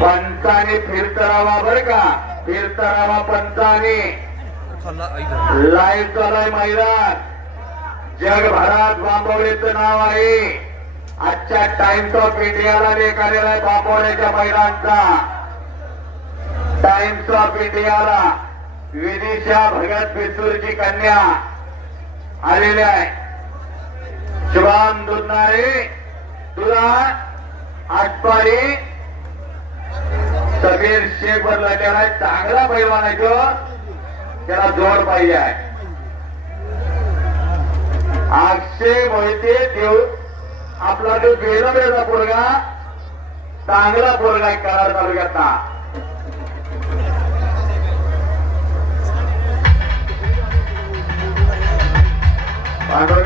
पंचाने फिरतरावा बर का, फिरतरावा पंचाने लाईव्ह चालय मैदान. जगभरात बांबवड्याचं नाव आहे. आजच्या टाइम्स ऑफ इंडियाला लेख आलेला आहे बांबवड्याच्या मैदानचा. टाइम्स ऑफ इंडियाला विदिशा भगत पिस्तूरची कन्या आलेली आहे. शुभम दुधनारे तुला आटपाडी समीर शेख वर लढलेला आहे. चांगला पैलवान आहे तो, त्याला जोड पाहिजे आहे. अक्षय मोहिते देव आपला तो बेलबेचा पोरगा, चांगला पोरगा आहे कराड तालुक्यातला. पांडव